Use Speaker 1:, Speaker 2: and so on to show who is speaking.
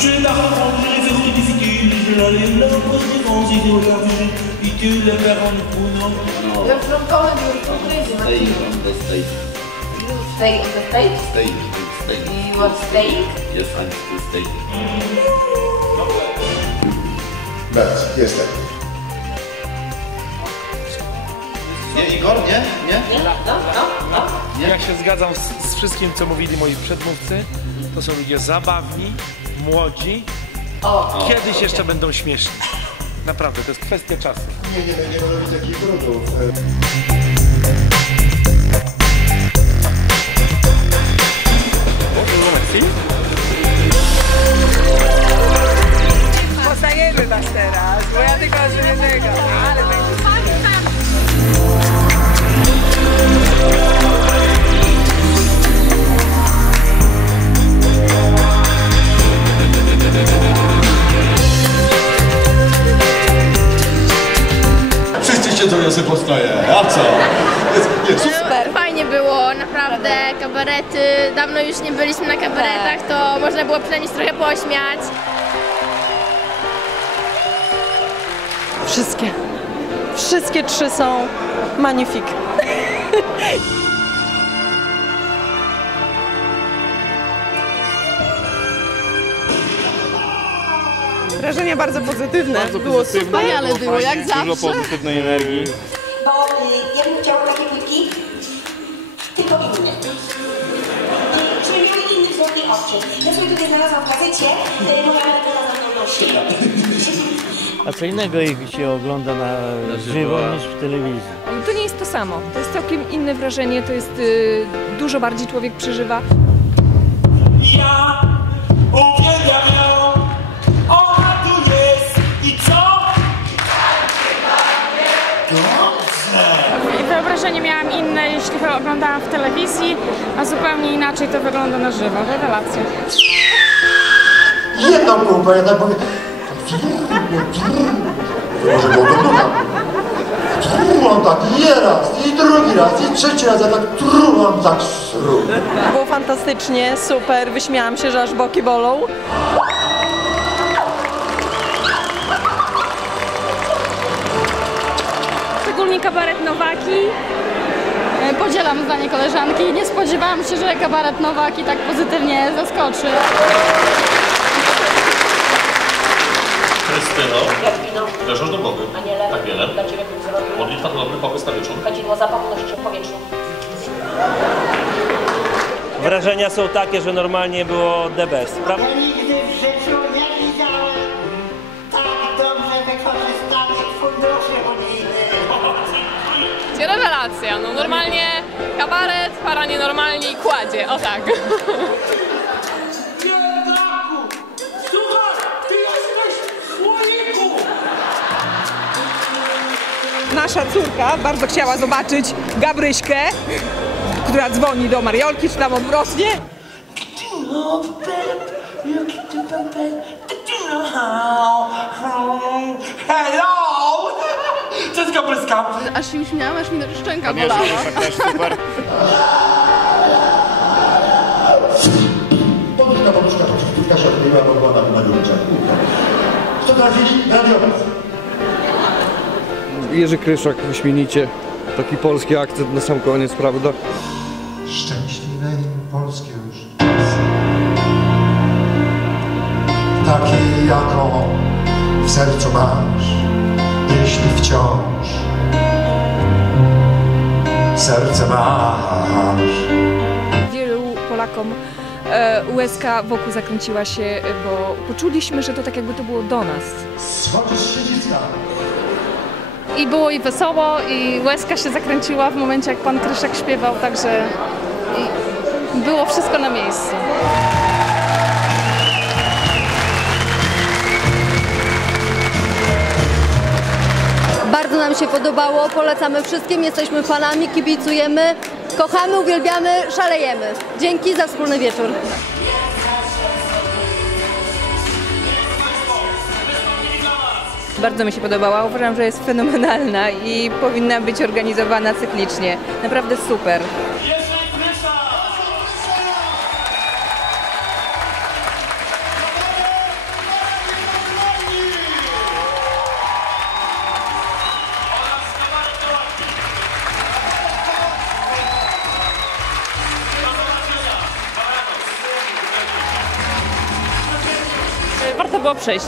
Speaker 1: Je l'arrange, j'ai fait des bicycles, je l'allais là au devant, j'ai dit au large, j'ai piqué la caronne pour
Speaker 2: non. Le
Speaker 3: flambeau du
Speaker 2: congrès,
Speaker 3: Steak,
Speaker 2: the steak.
Speaker 3: You steak on the steak?
Speaker 2: Steak, steak.
Speaker 3: You want steak?
Speaker 2: Yes, I'm still steak.
Speaker 4: Bardzo, jest tak.
Speaker 2: Nie, Igor, nie? Nie? Nie? No, no, no. Jak
Speaker 5: się zgadzam z, z wszystkim, co mówili moi przedmówcy, to są ludzie zabawni, młodzi. O,
Speaker 2: Kiedyś
Speaker 5: jeszcze będą śmieszni. Naprawdę, to jest kwestia czasu.
Speaker 6: Nie, nie, nie wolno robić takich brudów. Poznajemy
Speaker 4: Ja sobie postoję. A co? Jest.
Speaker 7: Super, fajnie było, naprawdę, kabarety, dawno już nie byliśmy na
Speaker 8: kabaretach,
Speaker 7: to można było przynajmniej trochę pośmiać.
Speaker 9: Wszystkie. Wszystkie trzy są magnifik. Wrażenia bardzo pozytywne.
Speaker 10: było wspaniale, było jak zawsze. pozytywnej energii.
Speaker 11: Bo y, ja bym chciała takie kłódki, tylko inne. Y, Żeby miały inny i oczy. Ja sobie tutaj znalazłam w gazecie, y, moja nosi.
Speaker 10: A co innego ich się ogląda na żywo niż w telewizji.
Speaker 12: To nie jest to samo. To jest całkiem inne wrażenie, to jest y, dużo bardziej człowiek przeżywa.
Speaker 1: Ja
Speaker 13: wyobrażenie miałam inne, jeśli oglądałam w telewizji, a zupełnie inaczej to wygląda na żywo. Rewelacja.
Speaker 6: Jedną kupę, ja tak mówię. Może go. Trułam tak nie raz, i drugi raz, i trzeci raz, ja tak trułam tak sru.
Speaker 9: Było fantastycznie, super, wyśmiałam się, że aż boki bolą.
Speaker 13: Kabaret Nowaki. E, Podzielam zdanie koleżanki. Nie spodziewałam się, że kabaret Nowaki tak pozytywnie zaskoczy.
Speaker 14: Krystyno, leżysz do Bogu.
Speaker 15: Aniele, Tak wiele. dla Ciebie bym zrobił. Modlitwa to
Speaker 14: dobry pomysł na wieczór.
Speaker 15: Zapału nosisz w powietrzu.
Speaker 16: Wrażenia są takie, że normalnie było the best. Prawda?
Speaker 13: Rewelacja. No normalnie kabaret, para nienormalni kładzie. O tak. Biedaku! Słuchaj, ty jesteś w
Speaker 1: słoiku!
Speaker 17: Nasza córka bardzo chciała zobaczyć Gabryśkę, która dzwoni do Mariolki, czy tam odwrotnie.
Speaker 1: Hello! Cześć
Speaker 5: Gabryska!
Speaker 18: Aż się uśmiałam, aż mi szczęka bolała.
Speaker 6: Poduszka, poduszka, poduszka się odbiła, bo była na, górze. Kto trafili? Radiowóz.
Speaker 19: Jerzy Kryszak wyśmienicie. Taki polski akcent na sam koniec, prawda?
Speaker 6: Szczęśliwej Polski już. Takiej, jaką w sercu masz, jeśli wciąż serce masz.
Speaker 12: Wielu Polakom e, łezka wokół zakręciła się, bo poczuliśmy, że to tak jakby to było do nas.
Speaker 6: Schodzisz siedziska.
Speaker 18: I było i wesoło, i łezka się zakręciła w momencie, jak pan Kryszek śpiewał, także było wszystko na miejscu.
Speaker 20: Nam się podobało, polecamy wszystkim, jesteśmy fanami, kibicujemy, kochamy, uwielbiamy, szalejemy. Dzięki za wspólny wieczór.
Speaker 8: Bardzo mi się podobała, uważam, że jest fenomenalna i powinna być organizowana cyklicznie. Naprawdę super.
Speaker 16: warto było przyjść.